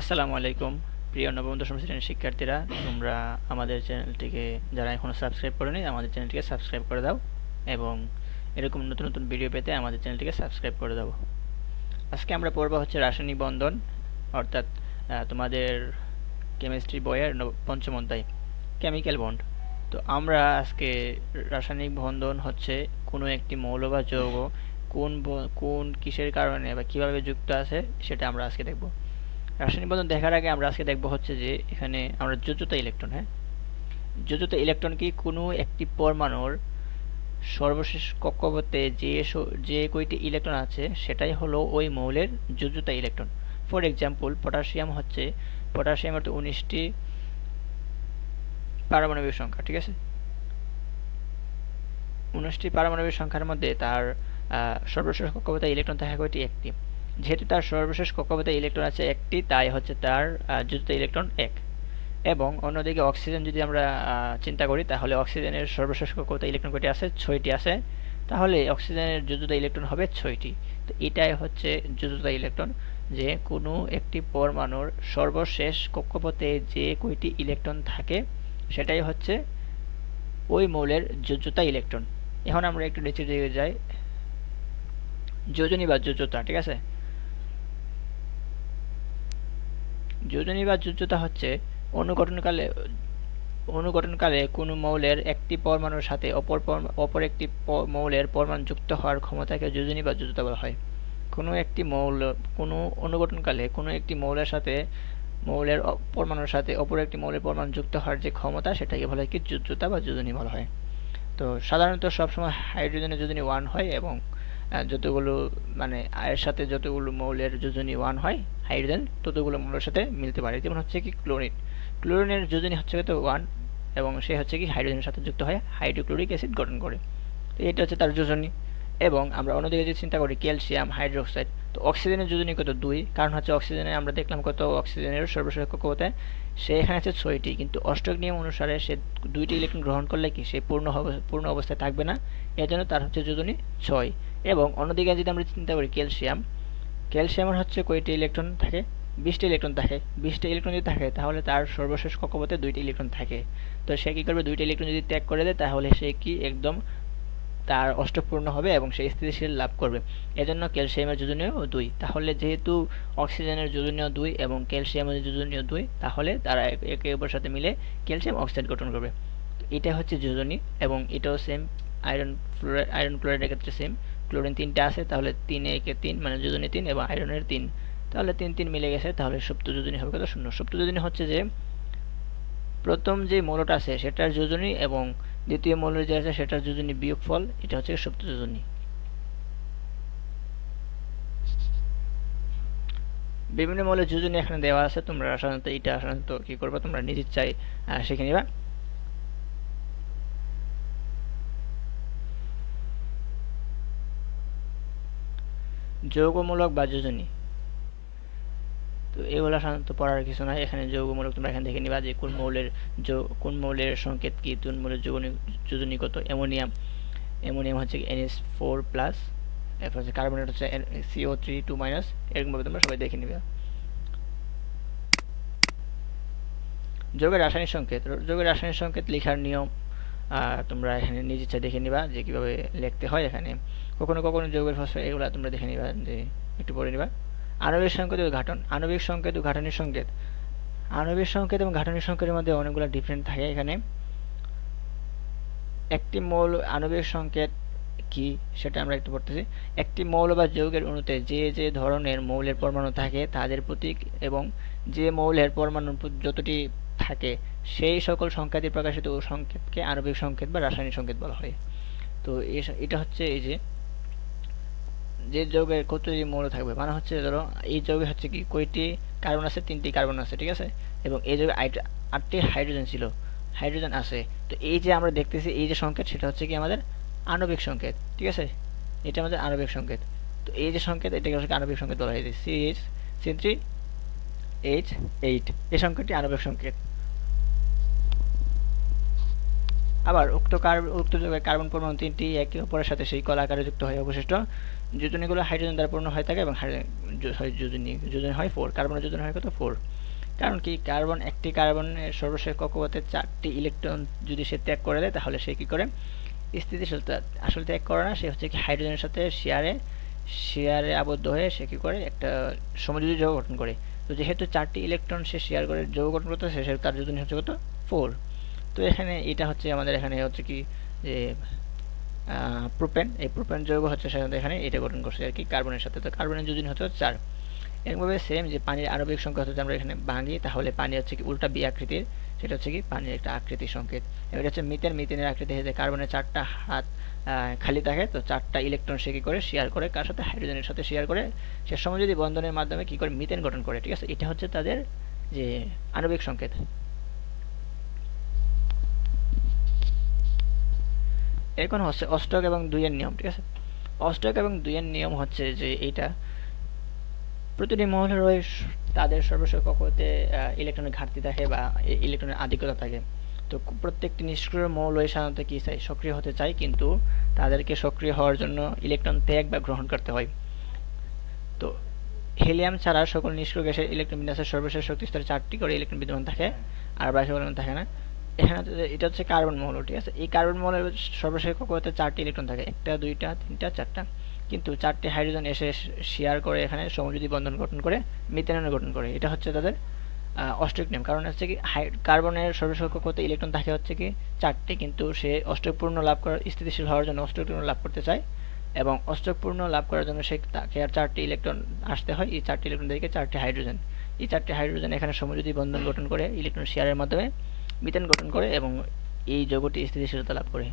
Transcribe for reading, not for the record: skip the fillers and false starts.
আসসালামু আলাইকুম প্রিয় নবম দশম শ্রেণীর শিক্ষার্থীরা, তোমরা আমাদের চ্যানেলটিকে যারা এখনও সাবস্ক্রাইব করোনি আমাদের চ্যানেলটিকে সাবস্ক্রাইব করে দাও এবং এরকম নতুন নতুন ভিডিও পেতে আমাদের চ্যানেলটিকে সাবস্ক্রাইব করে দাও। আজকে আমরা পড়ব হচ্ছে রাসায়নিক বন্ধন, অর্থাৎ তোমাদের কেমিস্ট্রি বইয়ের পঞ্চম অধ্যায় কেমিক্যাল বন্ড। তো আমরা আজকে রাসায়নিক বন্ধন হচ্ছে কোনো একটি মৌল বা যৌগ কোন কিসের কারণে বা কিভাবে যুক্ত আছে সেটা আমরা আজকে দেখব। রাসায়নিক বন্ধন দেখার আগে আমরা আজকে দেখব হচ্ছে যে এখানে আমরা যোজ্যতা ইলেকট্রন, যোজ্যতা ইলেকট্রন কি কোনো একটি পরমাণুর সর্বশেষ কক্ষপথে যে কয়টি ইলেকট্রন আছে সেটাই হলো ওই মৌলের যোজ্যতা ইলেকট্রন। ফর এক্সাম্পল, পটাশিয়ামের তো 19টি পারমাণবিক সংখ্যা, ঠিক আছে। 19টি পারমাণবিক সংখ্যার মধ্যে তার সর্বশেষ কক্ষপথে ইলেকট্রন থাকে কয়টি? একটি। যেহেতু তার সর্বশেষ কক্ষপথে ইলেকট্রন আছে একটি, তাই হচ্ছে তার যোজ্যতা ইলেকট্রন 1। এবং অন্যদিকে অক্সিজেন যদি আমরা চিন্তা করি, তাহলে অক্সিজেনের সর্বশেষ কক্ষপথে ইলেকট্রন কয়টি আছে? 6টি আছে। তাহলে অক্সিজেনের যোজ্যতা ইলেকট্রন হবে 6টি। তো এটাই হচ্ছে যোজ্যতা ইলেকট্রন, যে কোনো একটি পরমাণুর সর্বশেষ কক্ষপথে যে কয়টি ইলেকট্রন থাকে সেটাই হচ্ছে ওই মৌলের যোজ্যতা ইলেকট্রন। এখন আমরা একটু নিচে দিকে যাই, যোজনী বা যোজ্যতা, ঠিক আছে। যোজনী বা যোজ্যতা হচ্ছে অনুঘটনকালে কোনো মৌলের একটি পরমাণুর সাথে অপর একটি মৌলের পরমাণু যুক্ত হওয়ার ক্ষমতাকে যোজনী বা যোজ্যতা বলা হয়। কোনো অনুঘটনকালে কোনো একটি মৌলের পরমাণুর সাথে অপর একটি মৌলের পরমাণু যুক্ত হওয়ার যে ক্ষমতা, সেটাকে বলা হয় কি? যোজ্যতা বা যোজনী বলা হয়। তো সাধারণত সবসময় হাইড্রোজেনের যোজনী 1 হয় এবং যতগুলো এর সাথে যতগুলো মৌলের যোজনী 1 হয় হাইড্রোজেন, ততগুলো মৌলের সাথে মিলতে পারে। যেমন হচ্ছে কি ক্লোরিনের যোজনী হচ্ছে তো 1 এবং সে হচ্ছে কি হাইড্রোজেনের সাথে যুক্ত হয় হাইড্রোক্লোরিক অ্যাসিড গঠন করে। তো এটা হচ্ছে তার যোজনী। এবং আমরা অন্যদিকে যদি চিন্তা করি ক্যালসিয়াম হাইড্রোক্সাইড, তো অক্সিজেনের যোজনী কত? 2। কারণ হচ্ছে অক্সিজেনে আমরা দেখলাম কত অক্সিজেনের সর্বশেষ কক্ষপথে সে এখানে আছে 6টি, কিন্তু অষ্টক নিয়ম অনুসারে সে 2টি ইলেকট্রন গ্রহণ করলে কি সে পূর্ণ অবস্থায় থাকবে না, এর জন্য তার হচ্ছে যোজনী 6। এবং অন্যদিকে যদি আমরা চিন্তা করি ক্যালসিয়ামের হচ্ছে কয়টি ইলেকট্রন থাকে? 20টি ইলেকট্রন থাকে। 20টি ইলেকট্রন যদি থাকে তাহলে তার সর্বশেষ কক্ষপথে 2টি ইলেকট্রন থাকে। তো সে কি করবে? 2টি ইলেকট্রন যদি ত্যাগ করে দেয় তাহলে সে কি একদম তার অষ্টপূর্ণ হবে এবং সে স্থিতিশীল লাভ করবে। এজন্য ক্যালসিয়ামের যোজনীয় 2। তাহলে যেহেতু অক্সিজেনের যোজনীয় 2 এবং ক্যালসিয়ামের যোজনীয় 2, তাহলে তারা একে অপরের সাথে মিলে ক্যালসিয়াম অক্সাইড গঠন করবে। এটা হচ্ছে যোজনী এবং এটাও সেম। আয়রন ক্লোরাইডের ক্ষেত্রে সেম। ক্লোরিন 3টা আছে, তাহলে 3 একে 3 মানে যোজনী 3 এবং আয়রনের 3, তাহলে 3 3 মিলে গেছে, তাহলে সুপ্ত যোজনী হবে কত? 0। সুপ্ত যোজনী হচ্ছে যে প্রথম যে মৌলটা আছে সেটার যোজনী এবং দ্বিতীয় মৌলের যে আছে সেটার যোজনী বিয়োগফল, এটা হচ্ছে সুপ্ত যোজনী। বিভিন্ন মৌলের যোজনী এখানে দেওয়া আছে, তোমরা সাধারণত কি করবা, তোমরা নিজের ইচ্ছায় শিখে নিবা। যৌগমূলক বা যোজনী, তো এগুলো সাধারণত পড়ার কিছু নাই। এখানে যৌগমূলক তোমরা এখান থেকে নিবা যে কোন মৌলের সংকেত কি, কোন মৌলের যোজনী কত। অ্যামোনিয়াম হচ্ছে NH4 প্লাস, এরপর হচ্ছে কার্বনেট হচ্ছে CO3 2 মাইনাস, এরকমভাবে তোমরা সবাই দেখে নিবে। যৌগের রাসায়নিক সংকেত লেখার নিয়ম তোমরা এখানে নিজ ইচ্ছা দেখে নিবা যে কিভাবে লিখতে হয়। এখানে কখনো কখনো যৌগের ফসফেট এগুলা তোমরা দেখে নিবা, যে একটু পড়ে নিবা। আণবিক সংকেত ও গাঠন, আণবিক সংকেত ও গাঠনিক সংকেত। আণবিক সংকেত এবং গাঠনিক সংকেতের মধ্যে অনেকগুলো ডিফারেন্ট থাকে। এখানে একটি মৌল আণবিক সংকেত কি সেটা আমরা একটু পড়তেছি। একটি মৌল বা যৌগের অণুতে যে যে ধরনের মৌলের পরমাণু থাকে তাদের প্রতীক এবং যে মৌলের পরমাণু যতটি থাকে সেই সকল সংখ্যা দিয়ে প্রকাশিত সংকেতকে আণবিক সংকেত বা রাসায়নিক সংকেত বলা হয়। তো এটা হচ্ছে এই যে যৌগের কতটি মৌল থাকবে, মানে হচ্ছে ধরো এই যৌগে হচ্ছে কি কয়টি কার্বন আছে? 3টি কার্বন আছে, ঠিক আছে। এবং এই যৌগে 8টি হাইড্রোজেন আছে। তো এই যে আমরা দেখতেছি এই যে সংকেত, সেটা হচ্ছে কি আমাদের আণবিক সংকেত, ঠিক আছে। এটা আমাদের আণবিক সংকেত। তো এই যে সংকেত, এটাকে হচ্ছে আণবিক সংকেত বলা হয়। CH3H8, এই সংকেতটি আণবিক সংকেত। আবার উক্ত যৌগের কার্বন পরমাণু 3টি একে অপরের সাথে সেই কলা আকারে যুক্ত হয়ে অবশিষ্ট যোজনীগুলো হাইড্রোজেন দ্বারা পূর্ণ হয়ে থাকে এবং যোজনী হয় 4, কার্বনের যোজনী হয় কত 4। কারণ কি, একটি কার্বনের সর্বশেষ কক্ষপথে 4টি ইলেকট্রন যদি সে ত্যাগ করে দেয় তাহলে সে কি করে, স্থিতিশীলতা আসলে ত্যাগ করে না, সে হচ্ছে কি হাইড্রোজেনের সাথে শেয়ারে আবদ্ধ হয়ে সে কি করে একটা সমযোজী যৌগ গঠন করে। তো যেহেতু 4টি ইলেকট্রন সে শেয়ার করে যৌগ গঠন করতেছে, সেহেতু তার যোজনী হচ্ছে কত 4। তো এখানে এটা হচ্ছে আমাদের এখানে হচ্ছে কি যে প্রোপেন, এই প্রোপেন যৌগ হচ্ছে সাধারণত এখানে এটা গঠন করছে আর কি কার্বনের সাথে। তো কার্বনের যোজনী হচ্ছে 4। এরকমভাবে সেম যে পানির আণবিক সংখ্যা হচ্ছে আমরা এখানে ভাঙি, তাহলে পানি হচ্ছে কি উল্টা বি আকৃতির, সেটা হচ্ছে কি পানির একটা আকৃতির সংকেত। এবার হচ্ছে মিথেনের আকৃতি হচ্ছে কার্বনের 4টা হাত খালি থাকে, তো 4টা ইলেকট্রন সে কি করে শেয়ার করে, কার সাথে, হাইড্রোজেনের সাথে শেয়ার করে, সে সমযোজী বন্ধনের মাধ্যমে কি করে মিথেন গঠন করে। ঠিক আছে, এটা হচ্ছে তাদের যে আণবিক সংকেত। এখন হচ্ছে অষ্টক এবং 2 এর নিয়ম। ঠিক আছে, অষ্টক এবং 2 এর নিয়ম হচ্ছে যে এইটা প্রতিটি মৌলেরই তাদের সর্বশেষ কক্ষপথে ইলেকট্রনের ঘাটতি থাকে বা ইলেকট্রনের আধিক্যতা থাকে। তো প্রত্যেকটি নিষ্ক্রিয় মৌলই সাধারণত কি চাই, সক্রিয় হতে চায়, কিন্তু তাদেরকে সক্রিয় হওয়ার জন্য ইলেকট্রন ত্যাগ বা গ্রহণ করতে হয়। তো হিলিয়াম ছাড়া সকল নিষ্ক্রিয় গ্যাসের ইলেকট্রন বিন্যাসের সর্বশেষ শক্তি স্তরে 4টি করে ইলেকট্রন বিদ্যমান থাকে, আর বাকি থাকে না। এখানে এটা হচ্ছে কার্বন মৌল। ঠিক আছে, এই কার্বন মৌলের সর্বশেষ কক্ষপথে 4টি ইলেকট্রন থাকে, 1টা 2টা 3টা 4টা, কিন্তু 4টি হাইড্রোজেন এসে শেয়ার করে এখানে সমযোজী বন্ধন গঠন করে মিথেনন গঠন করে। এটা হচ্ছে তাদের অষ্টক নিয়ম। কারণ হচ্ছে কি কার্বনের সর্বশেষ কক্ষপথে ইলেকট্রন থাকে হচ্ছে কি 4টি, কিন্তু সে অষ্টক পূর্ণ লাভ করার, স্থিতিশীল হওয়ার জন্য অষ্টক পূর্ণ লাভ করতে চায়, এবং অষ্টক পূর্ণ লাভ করার জন্য সে তাকে আর 4টি ইলেকট্রন আসতে হয়। এই 4টি ইলেকট্রন থেকে 4টি হাইড্রোজেন, এই 4টি হাইড্রোজেন এখানে সমযোজী বন্ধন গঠন করে ইলেকট্রন শেয়ারের মাধ্যমে মিথেন গঠন করে এবং এই যৌগটি স্থিতিশীলতা লাভ করে।